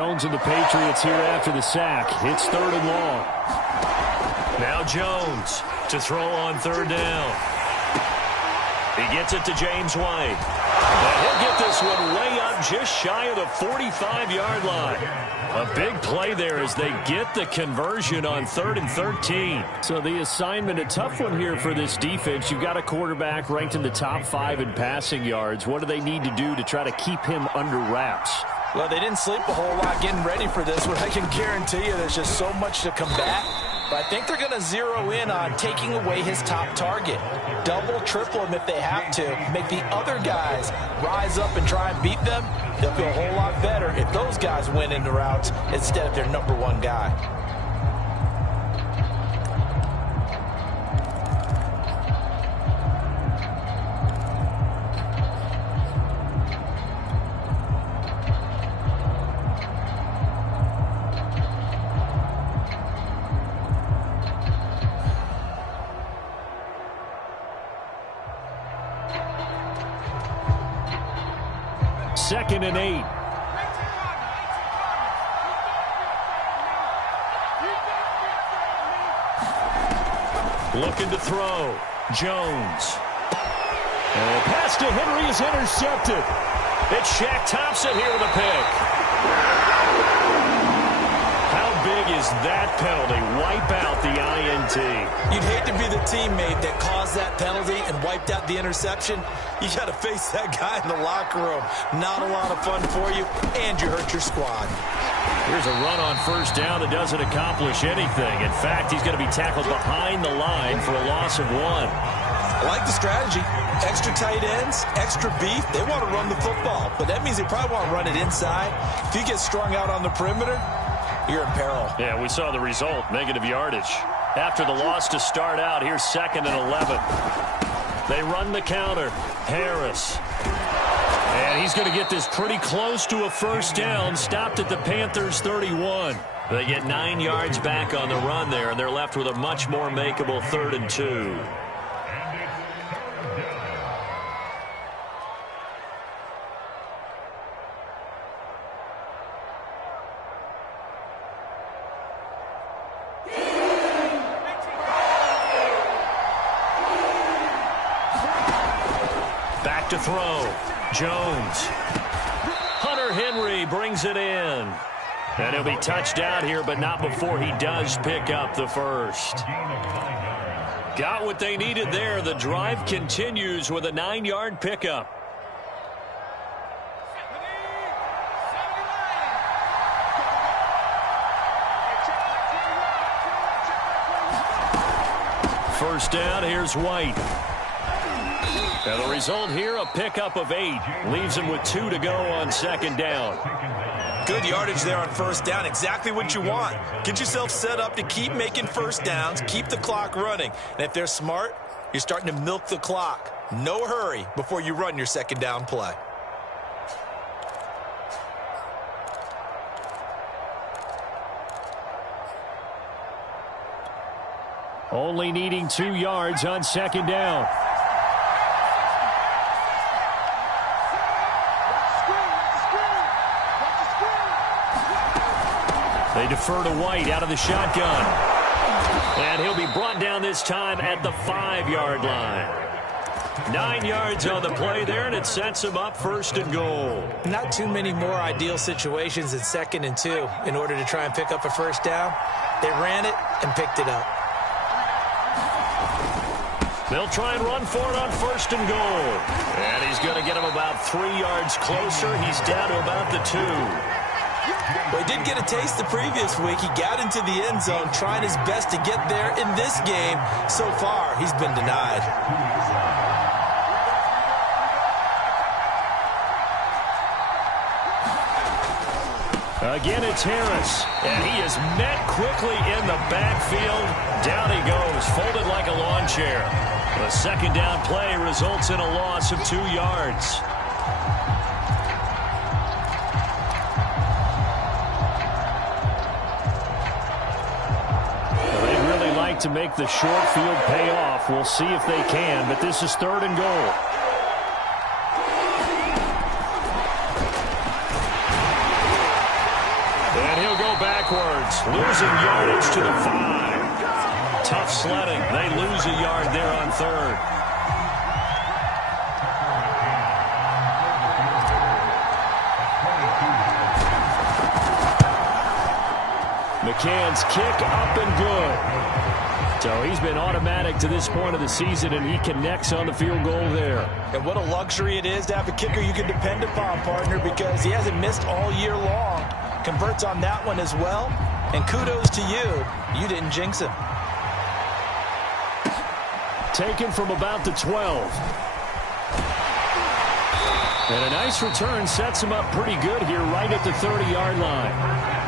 Jones and the Patriots here after the sack. It's 3rd and long. Now Jones to throw on 3rd down. He gets it to James White. And he'll get this one way up just shy of the 45-yard line. A big play there as they get the conversion on 3rd and 13. So the assignment, a tough one here for this defense. You've got a quarterback ranked in the top 5 in passing yards. What do they need to do to try to keep him under wraps? Well, they didn't sleep a whole lot getting ready for this one. I can guarantee you there's just so much to combat. But I think they're going to zero in on taking away his top target. Double, triple him if they have to. Make the other guys rise up and try and beat them. They'll feel a whole lot better if those guys win in the routes instead of their number one guy. Second and 8. Looking to throw. Jones. And pass to Henry is intercepted. It's Shaq Thompson here with a pick. How big is that penalty? Wipe out the INT. You'd hate to be the teammate that caused that penalty and wiped out the interception. You got to face that guy in the locker room. Not a lot of fun for you, and you hurt your squad. Here's a run on 1st down that doesn't accomplish anything. In fact, he's going to be tackled behind the line for a loss of 1. I like the strategy. Extra tight ends, extra beef. They want to run the football, but that means they probably want to run it inside. If you get strung out on the perimeter, you're in peril. Yeah, we saw the result, negative yardage. After the loss to start out, here's 2nd and 11. They run the counter. Harris. And he's going to get this pretty close to a 1st down. Stopped at the Panthers 31. They get 9 yards back on the run there, and they're left with a much more makeable 3rd and 2. To throw. Jones. Hunter Henry brings it in. And he'll be touched out here, but not before he does pick up the 1st. Got what they needed there. The drive continues with a 9-yard pickup. First down, here's White. And the result here, a pickup of 8. Leaves him with 2 to go on 2nd down. Good yardage there on 1st down. Exactly what you want. Get yourself set up to keep making 1st downs, keep the clock running. And if they're smart, you're starting to milk the clock. No hurry before you run your 2nd down play. Only needing 2 yards on 2nd down. They defer to White out of the shotgun. And he'll be brought down this time at the 5-yard line. 9 yards on the play there, and it sets him up 1st and goal. Not too many more ideal situations in 2nd and 2 in order to try and pick up a 1st down. They ran it and picked it up. They'll try and run for it on 1st and goal. And he's going to get him about 3 yards closer. He's down to about the 2. Well, he did get a taste the previous week. He got into the end zone trying his best to get there in this game. So far, he's been denied. Again, it's Harris. And he is met quickly in the backfield. Down he goes, folded like a lawn chair. The 2nd down play results in a loss of 2 yards. To make the short field pay off. We'll see if they can, but this is 3rd and goal. And he'll go backwards, losing yardage to the 5. Tough sledding. They lose a yard there on third. McCann's kick up and good. So he's been automatic to this point of the season, and he connects on the field goal there. And what a luxury it is to have a kicker you can depend upon, partner, because he hasn't missed all year long. Converts on that one as well. And kudos to you. You didn't jinx him. Taken from about the 12. And a nice return sets him up pretty good here right at the 30-yard line.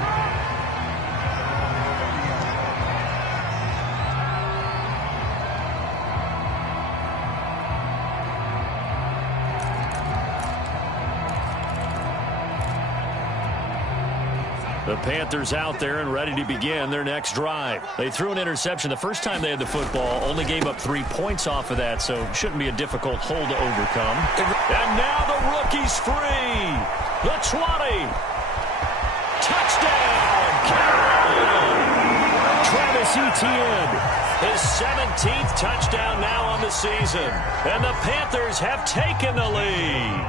The Panthers out there and ready to begin their next drive. They threw an interception the first time they had the football, only gave up 3 points off of that, so shouldn't be a difficult hole to overcome. And now the rookie's free. The 20. Touchdown, Carolina. Travis Etienne, his 17th touchdown now on the season. And the Panthers have taken the lead.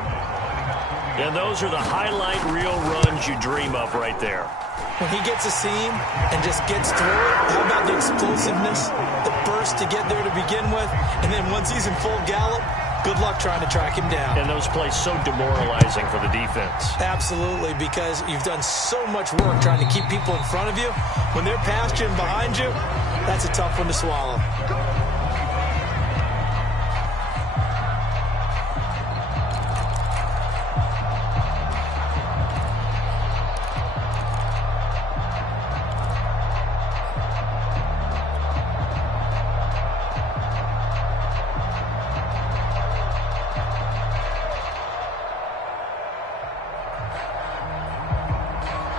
And those are the highlight reel runs you dream of right there. When he gets a seam and just gets through it, how about the explosiveness, the burst to get there to begin with, and then once he's in full gallop, good luck trying to track him down. And those plays so demoralizing for the defense. Absolutely, because you've done so much work trying to keep people in front of you. When they're past you and behind you, that's a tough one to swallow.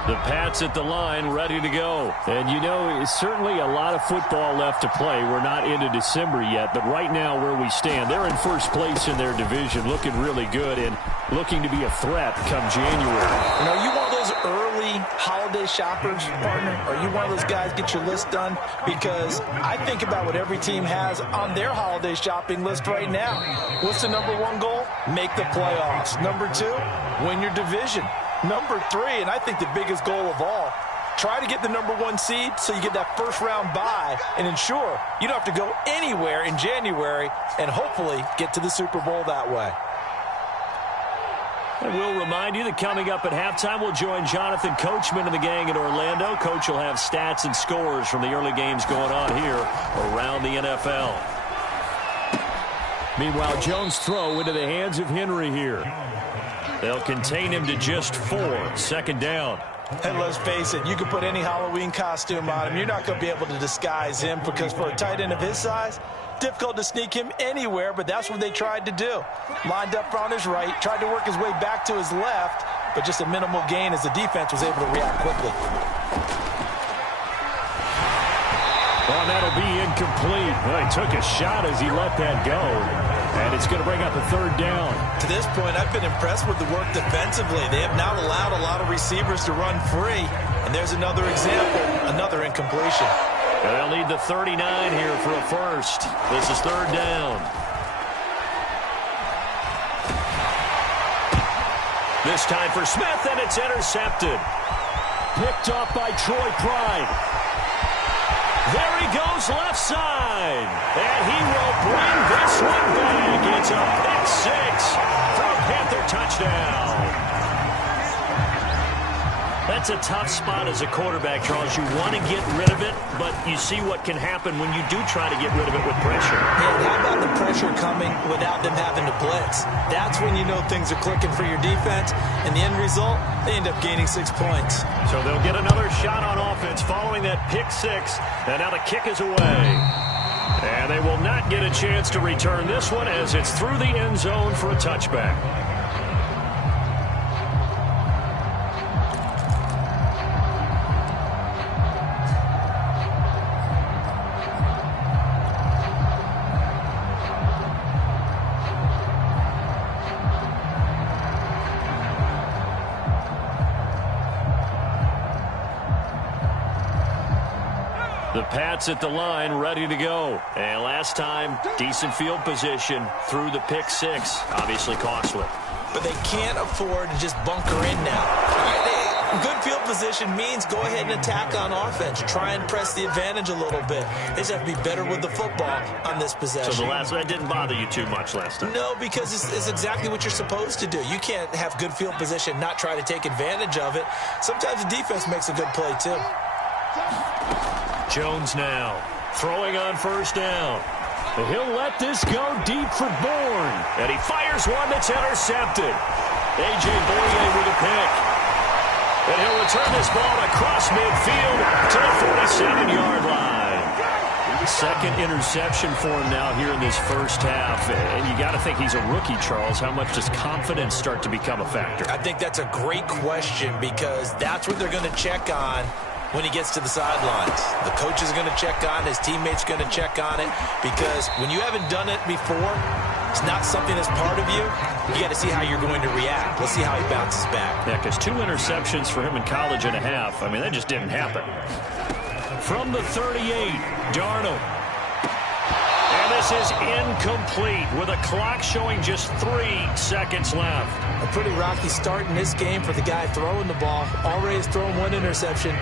The Pats at the line, ready to go. And, you know, it's certainly a lot of football left to play. We're not into December yet, but right now where we stand, they're in first place in their division, looking really good and looking to be a threat come January. And are you one of those early holiday shoppers, partner? Are you one of those guys get your list done? Because I think about what every team has on their holiday shopping list right now. What's the number 1 goal? Make the playoffs. Number 2, win your division. Number 3, and I think the biggest goal of all, try to get the number 1 seed so you get that first round bye and ensure you don't have to go anywhere in January and hopefully get to the Super Bowl that way. And we'll remind you that coming up at halftime, we'll join Jonathan Coachman and the gang in Orlando. Coach will have stats and scores from the early games going on here around the NFL. Meanwhile, Jones' throw into the hands of Henry here. They'll contain him to just 4. 2nd down. And let's face it, you can put any Halloween costume on him. You're not going to be able to disguise him because for a tight end of his size, difficult to sneak him anywhere, but that's what they tried to do. Lined up on his right, tried to work his way back to his left, but just a minimal gain as the defense was able to react quickly. Well, that'll be incomplete. Well, he took a shot as he let that go. And it's going to bring up a 3rd down. To this point, I've been impressed with the work defensively. They have not allowed a lot of receivers to run free. And there's another example, another incompletion. They'll need the 39 here for a first. This is 3rd down. This time for Smith, and it's intercepted. Picked off by Troy Pride. There he goes left side. And he will bring this one back. It's a pick 6 for a Panther touchdown. That's a tough spot as a quarterback, Charles. You want to get rid of it, but you see what can happen when you do try to get rid of it with pressure. And how about the pressure coming without them having to blitz? That's when you know things are clicking for your defense. And the end result, they end up gaining 6 points. So they'll get another shot on offense following that pick 6. And now the kick is away. And they will not get a chance to return this one as it's through the end zone for a touchback. The Pats at the line, ready to go. And last time, decent field position through the pick six. Obviously costly. But they can't afford to just bunker in now. Good field position means go ahead and attack on offense. Try and press the advantage a little bit. They just have to be better with the football on this possession. So that didn't bother you too much last time? No, because it's exactly what you're supposed to do. You can't have good field position, not try to take advantage of it. Sometimes the defense makes a good play, too. Jones now throwing on first down. He'll let this go deep for Bourne. And he fires one that's intercepted. A.J. Bourne with a pick. And he'll return this ball across midfield to the 47-yard line. Second interception for him now here in this first half. And you got to think he's a rookie, Charles. How much does confidence start to become a factor? I think that's a great question because that's what they're going to check on when he gets to the sidelines. The coach is going to check on, his teammates going to check on it, because when you haven't done it before, it's not something that's part of you. You got to see how you're going to react. Let's see how he bounces back. Yeah, because 2 interceptions for him in college and a half. I mean, that just didn't happen. From the 38, Darnold. And this is incomplete with a clock showing just 3 seconds left. A pretty rocky start in this game for the guy throwing the ball. Already has thrown 1 interception.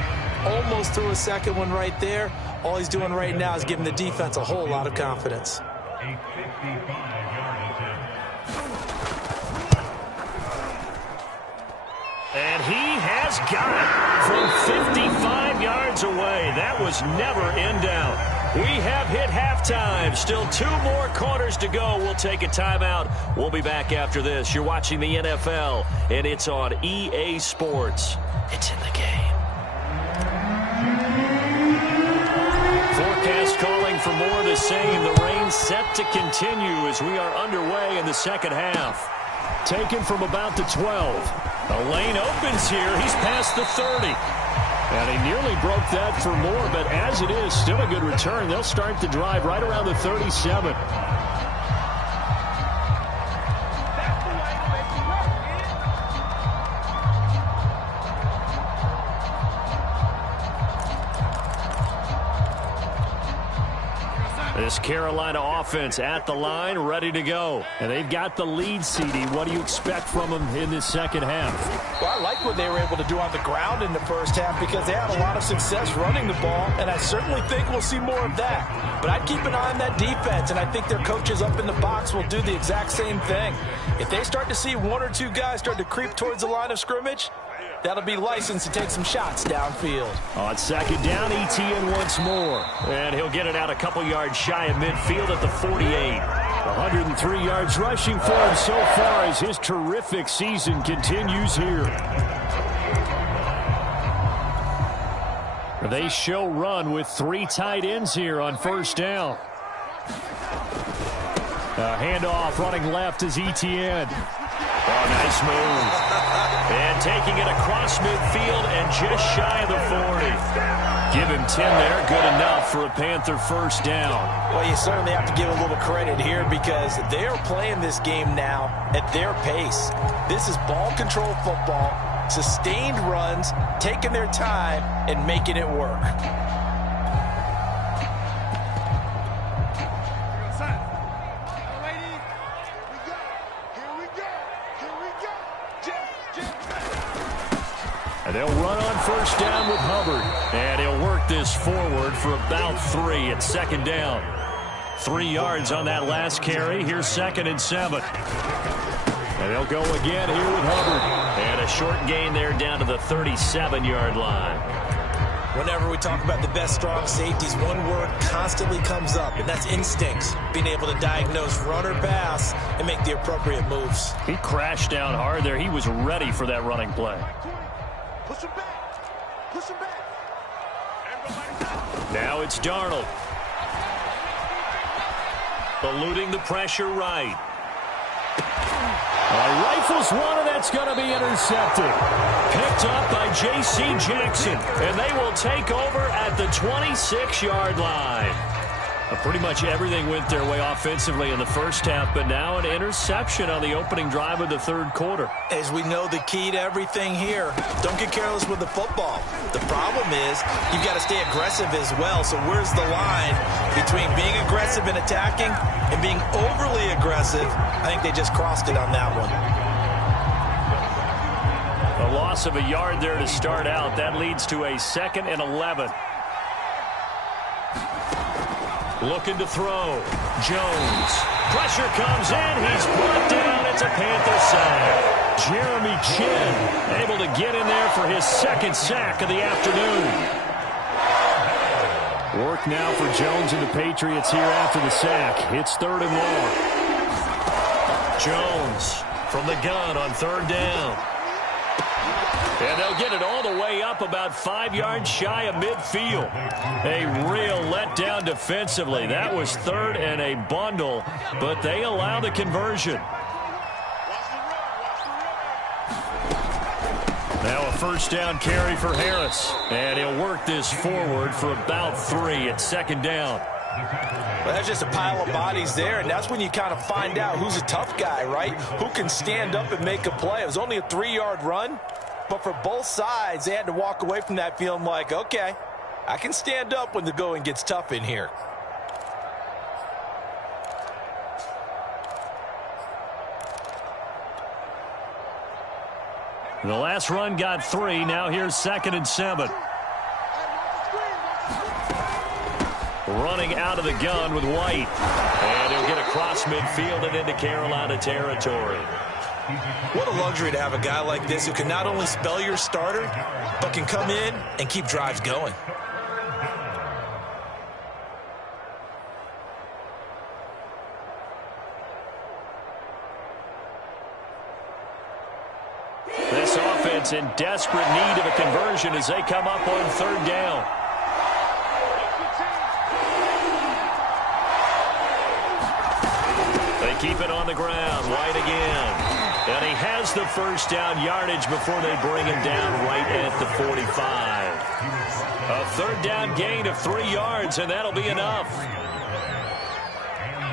Almost threw a second one right there. All he's doing right now is giving the defense a whole lot of confidence. And he has got it from 55 yards away. That was never in doubt. We have hit halftime. Still 2 more quarters to go. We'll take a timeout. We'll be back after this. You're watching the NFL, and it's on EA Sports. It's in the game. Forecast calling for more of the same. The rain set to continue as we are underway in the second half. Taken from about the 12. The lane opens here. He's past the 30. And he nearly broke that for more, but as it is, still a good return. They'll start the drive right around the 37. This Carolina offense at the line, ready to go. And they've got the lead, CD. What do you expect from them in this second half? Well, I like what they were able to do on the ground in the first half because they had a lot of success running the ball, and I certainly think we'll see more of that. But I'd keep an eye on that defense, and I think their coaches up in the box will do the exact same thing. If they start to see 1 or 2 guys start to creep towards the line of scrimmage, that'll be licensed to take some shots downfield. On second down, Etienne once more. And he'll get it out a couple yards shy of midfield at the 48. 103 yards rushing for him so far as his terrific season continues here. They show run with 3 tight ends here on first down. Handoff running left is Etienne. Oh, nice move. And taking it across midfield and just shy of the 40. Give him 10 there. Good enough for a Panther first down. Well, you certainly have to give a little credit here because they are playing this game now at their pace. This is ball control football, sustained runs, taking their time, and making it work. And they'll run on first down with Hubbard. And he'll work this forward for about 3 at second down. 3 yards on that last carry. Here's 2nd and 7. And they'll go again here with Hubbard. And a short gain there down to the 37-yard line. Whenever we talk about the best strong safeties, one word constantly comes up, and that's instincts. Being able to diagnose run or pass and make the appropriate moves. He crashed down hard there. He was ready for that running play. Push him back. Push him back. Now it's Darnold. Eluding the pressure right. Rifles one, and that's going to be intercepted. Picked up by J.C. Jackson, and they will take over at the 26-yard line. Pretty much everything went their way offensively in the first half, but now an interception on the opening drive of the third quarter. As we know, the key to everything here, don't get careless with the football. The problem is you've got to stay aggressive as well. So where's the line between being aggressive and attacking and being overly aggressive? I think they just crossed it on that one. A loss of a yard there to start out. That leads to a 2nd and 11. Looking to throw. Jones. Pressure comes in. He's brought down. It's a Panther sack. Jeremy Chin able to get in there for his 2nd sack of the afternoon. Work now for Jones and the Patriots here after the sack. It's 3rd and long. Jones from the gun on 3rd down. And they'll get it all the way up about 5 yards shy of midfield. A real letdown defensively. That was 3rd and a bundle, but they allow the conversion. Now a 1st down carry for Harris. And he'll work this forward for about 3 at 2nd down. Well, that's just a pile of bodies there, and that's when you kind of find out who's a tough guy, right? Who can stand up and make a play. It was only a 3-yard run. But for both sides, they had to walk away from that feeling like, okay, I can stand up when the going gets tough in here. The last run got 3. Now here's 2nd and 7. Running out of the gun with White. And he'll get across midfield and into Carolina territory. What a luxury to have a guy like this who can not only spell your starter, but can come in and keep drives going. This offense in desperate need of a conversion as they come up on 3rd down. They keep it on the ground. White again. And he has the 1st down yardage before they bring him down right at the 45. A 3rd down gain of 3 yards, and that'll be enough.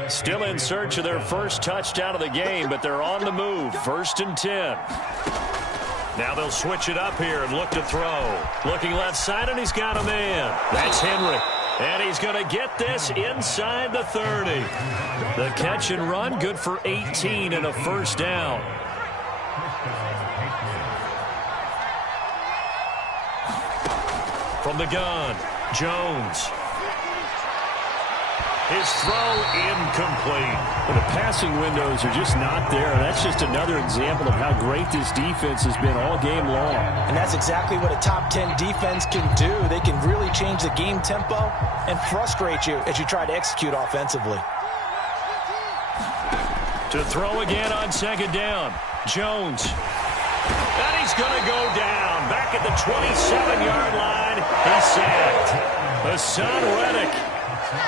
Still in search of their 1st touchdown of the game, but they're on the move. 1st and 10. Now they'll switch it up here and look to throw. Looking left side, and he's got a man. That's Henry. And he's going to get this inside the 30. The catch and run, good for 18 and a 1st down. From the gun, Jones. His throw incomplete. Well, the passing windows are just not there. That's just another example of how great this defense has been all game long. And that's exactly what a top 10 defense can do. They can really change the game tempo and frustrate you as you try to execute offensively. To throw again on 2nd down, Jones. And he's going to go down. Back at the 27-yard line, he's sacked. Hassan Reddick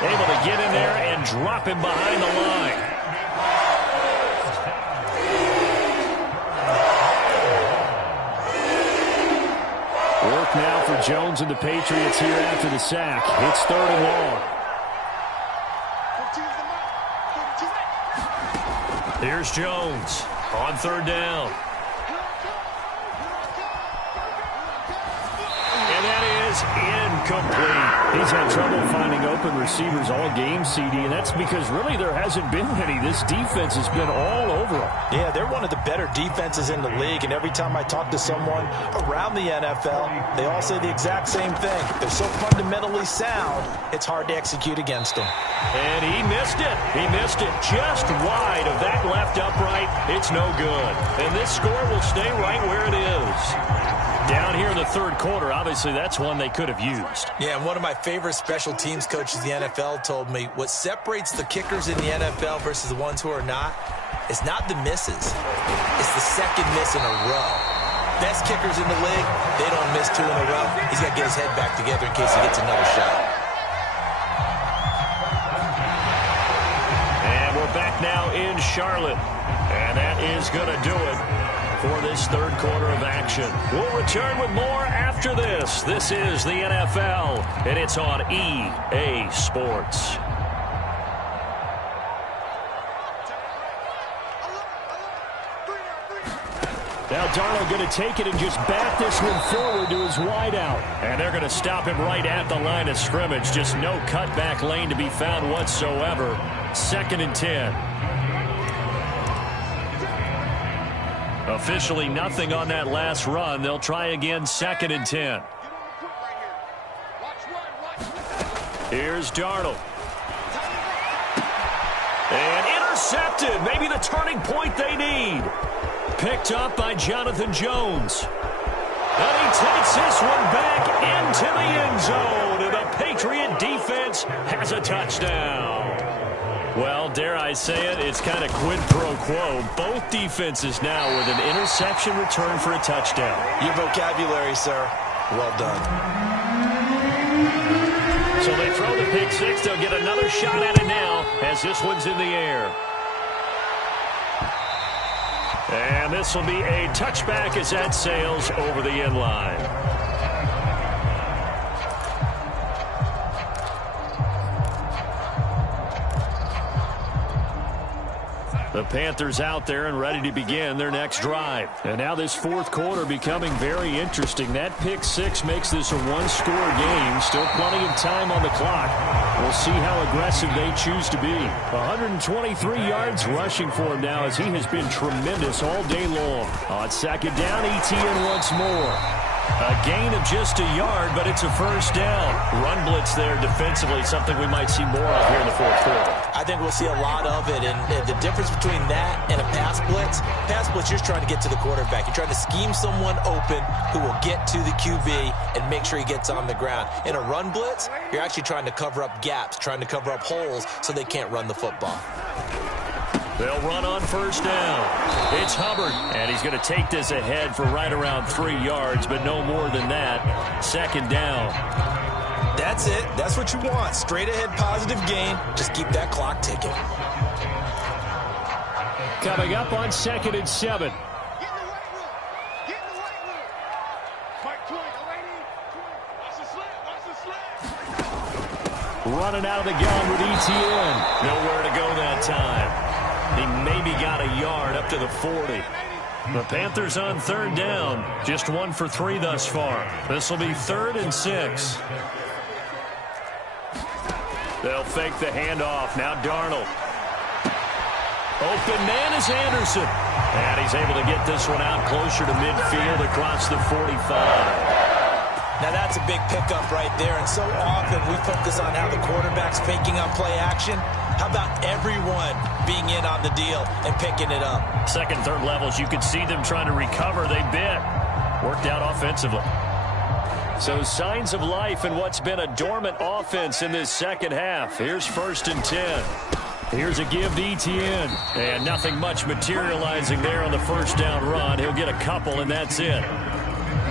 able to get in there and drop him behind the line. Work now for Jones and the Patriots here after the sack. It's 3rd and long. Here's Jones on 3rd down. And that is incomplete. He's had trouble finding open receivers all game, CD, and that's because really there hasn't been any. This defense has been all over them. Yeah, they're one of the better defenses in the league, and every time I talk to someone around the NFL, they all say the exact same thing. They're so fundamentally sound, it's hard to execute against them. And he missed it. He missed it just wide of that left upright. It's no good. And this score will stay right where it is. Down here in the 3rd quarter, obviously that's one they could have used. Yeah, and one of my favorite special teams coaches in the NFL told me what separates the kickers in the NFL versus the ones who are not is not the misses. It's the 2nd miss in a row. Best kickers in the league, they don't miss 2 in a row. He's got to get his head back together in case he gets another shot. And we're back now in Charlotte. And that is going to do it for this 3rd quarter of action. We'll return with more after this. This is the NFL, and it's on EA Sports. Now Darnold going to take it and just back this one forward to his wideout. And they're going to stop him right at the line of scrimmage. Just no cutback lane to be found whatsoever. 2nd and 10. Officially nothing on that last run. They'll try again 2nd and 10. Here's Darnold. And intercepted. Maybe the turning point they need. Picked up by Jonathan Jones. And he takes this one back into the end zone. And the Patriot defense has a touchdown. Well, dare I say it, it's kind of quid pro quo. Both defenses now with an interception return for a touchdown. Your vocabulary, sir. Well done. So they throw the pick six. They'll get another shot at it now as this one's in the air. And this will be a touchback as that sails over the end line. The Panthers out there and ready to begin their next drive. And now this fourth quarter becoming very interesting. That pick six makes this a one-score game. Still plenty of time on the clock. We'll see how aggressive they choose to be. 123 yards rushing for him now as he has been tremendous all day long. On 2nd down, ETN once more. A gain of just a yard, but it's a first down. Run blitz there defensively, something we might see more of here in the fourth quarter. I think we'll see a lot of it, and the difference between that and a pass blitz, you're just trying to get to the quarterback. You're trying to scheme someone open who will get to the QB and make sure he gets on the ground. In a run blitz, you're actually trying to cover up gaps, trying to cover up holes so they can't run the football. They'll run on first down. It's Hubbard, and he's going to take this ahead for right around 3 yards, but no more than that. 2nd down. That's it. That's what you want. Straight ahead positive gain. Just keep that clock ticking. Coming up on 2nd and 7. Running out of the gun with ETN. Nowhere to go that time. He maybe got a yard up to the 40. The Panthers on 3rd down. Just 1 for 3 thus far. This will be 3rd and 6. They'll fake the handoff. Now Darnold. Open man is Anderson. And he's able to get this one out closer to midfield across the 45. Now that's a big pickup right there, and so often we focus on how the quarterback's faking on play action. How about everyone being in on the deal and picking it up? 2nd, 3rd levels, you could see them trying to recover. They bit. Worked out offensively. So signs of life in what's been a dormant offense in this second half. Here's 1st and 10. Here's a give to ETN. And nothing much materializing there on the first down run. He'll get a couple, and that's it.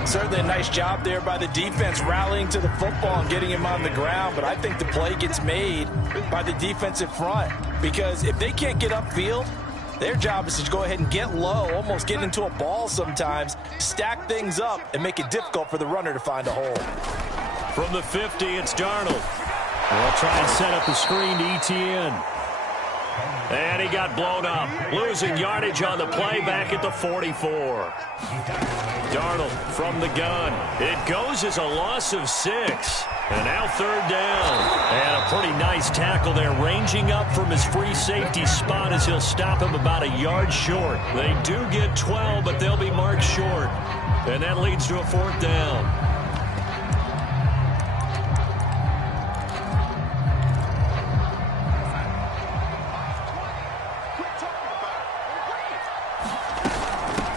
Certainly a nice job there by the defense rallying to the football and getting him on the ground, but I think the play gets made by the defensive front because if they can't get upfield, their job is to go ahead and get low, almost get into a ball sometimes, stack things up, and make it difficult for the runner to find a hole. From the 50, it's Darnold. They'll try and set up the screen to ETN. And he got blown up. Losing yardage on the play back at the 44. Darnold from the gun. It goes as a loss of 6. And now 3rd down. And a pretty nice tackle there, ranging up from his free safety spot as he'll stop him about a yard short. They do get 12, but they'll be marked short. And that leads to a 4th down.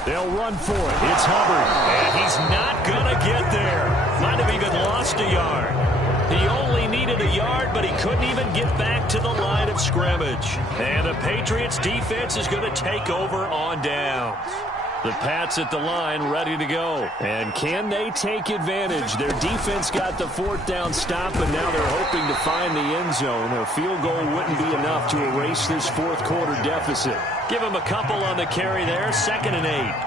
They'll run for it. It's Hubbard. And he's not going to get there. Might have even lost a yard. He only needed a yard, but he couldn't even get back to the line of scrimmage. And the Patriots defense is going to take over on downs. The Pats at the line ready to go. And can they take advantage? Their defense got the 4th down stop, and now they're hoping to find the end zone. A field goal wouldn't be enough to erase this fourth quarter deficit. Give him a couple on the carry there. 2nd and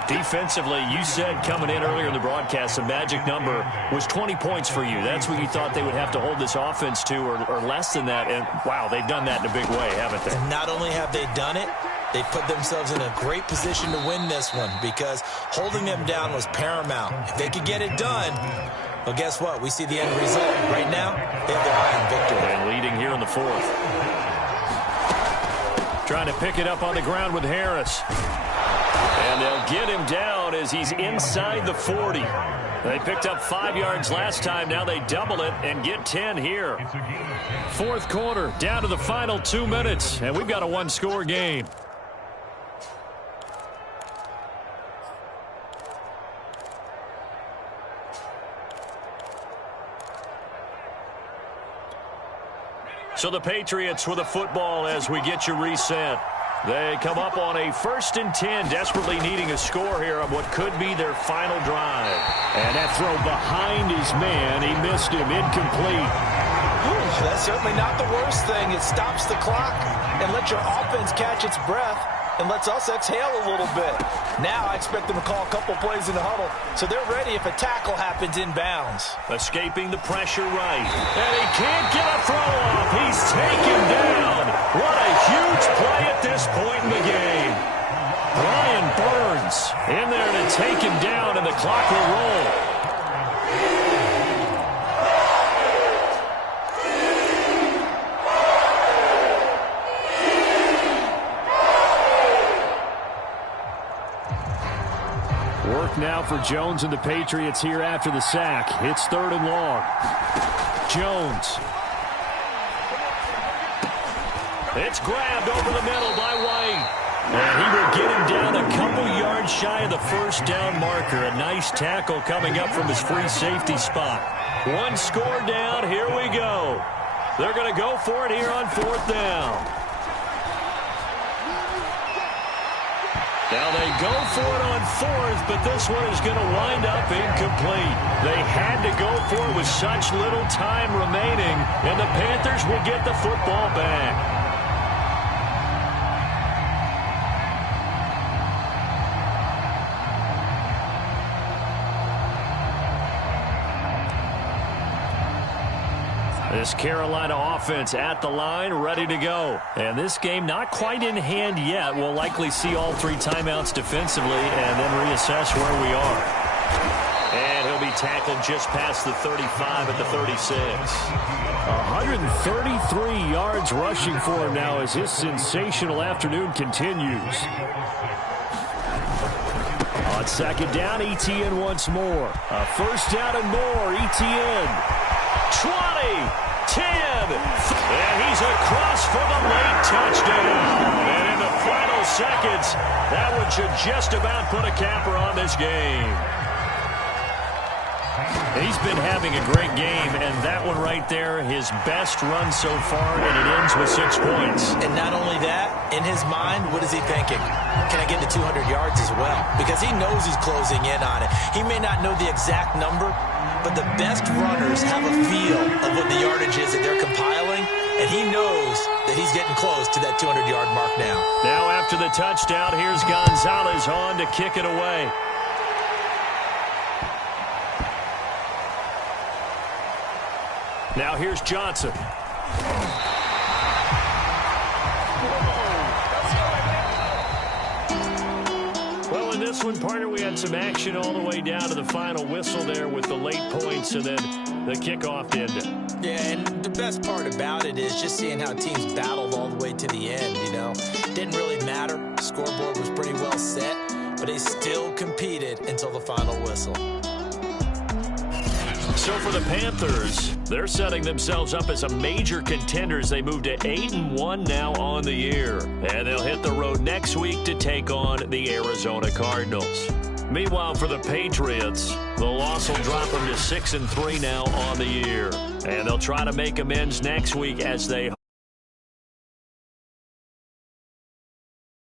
8. Defensively, you said coming in earlier in the broadcast, the magic number was 20 points for you. That's what you thought they would have to hold this offense to, or less than that. And, wow, they've done that in a big way, haven't they? And not only have they done it, They put themselves in a great position to win this one because holding them down was paramount. If they could get it done, well, guess what? We see the end result. Right now, they have their eye on victory. And leading here in the fourth. Trying to pick it up on the ground with Harris. And they'll get him down as he's inside the 40. They picked up 5 yards last time. Now they double it and get 10 here. Fourth quarter, down to the final 2 minutes. And we've got a one-score game. So the Patriots with a football as we get you reset. They come up on a 1st and 10, desperately needing a score here on what could be their final drive. And that throw behind his man, he missed him, incomplete. Ooh, that's certainly not the worst thing. It stops the clock and lets your offense catch its breath and lets us exhale a little bit. Now I expect them to call a couple plays in the huddle, so they're ready if a tackle happens inbounds. Escaping the pressure right. And he can't get a throw off. He's taken down. What a huge play at this point in the game. Brian Burns in there to take him down, and the clock will roll. Work now for Jones and the Patriots here after the sack. It's 3rd and long. Jones. It's grabbed over the middle by White. And he will get him down a couple yards shy of the first down marker. A nice tackle coming up from his free safety spot. One score down. Here we go. They're going to go for it here on 4th down. Now they go for it on 4th, but this one is going to wind up incomplete. They had to go for it with such little time remaining, and the Panthers will get the football back. This Carolina offense at the line, ready to go. And this game not quite in hand yet. We'll likely see all 3 timeouts defensively and then reassess where we are. And he'll be tackled just past the 35 at the 36. 133 yards rushing for him now as his sensational afternoon continues. On 2nd down, Etienne once more. A 1st down and more, Etienne. 20, 10, and he's across for the late touchdown. And in the final seconds, that one should just about put a capper on this game. He's been having a great game, and that one right there, his best run so far, and it ends with 6 points. And not only that, in his mind, what is he thinking? Can I get to 200 yards as well? Because he knows he's closing in on it. He may not know the exact number, but the best runners have a feel of what the yardage is that they're compiling, and he knows that he's getting close to that 200-yard mark now. Now after the touchdown, here's Gonzalez on to kick it away. Now here's Johnson. Well, in this one, partner, we had some action all the way down to the final whistle there with the late points and then the kickoff to end it. Yeah, and the best part about it is just seeing how teams battled all the way to the end, you know. Didn't really matter. The scoreboard was pretty well set, but they still competed until the final whistle. So for the Panthers, they're setting themselves up as a major contender as they move to 8-1 now on the year. And they'll hit the road next week to take on the Arizona Cardinals. Meanwhile, for the Patriots, the loss will drop them to 6-3 now on the year. And they'll try to make amends next week as they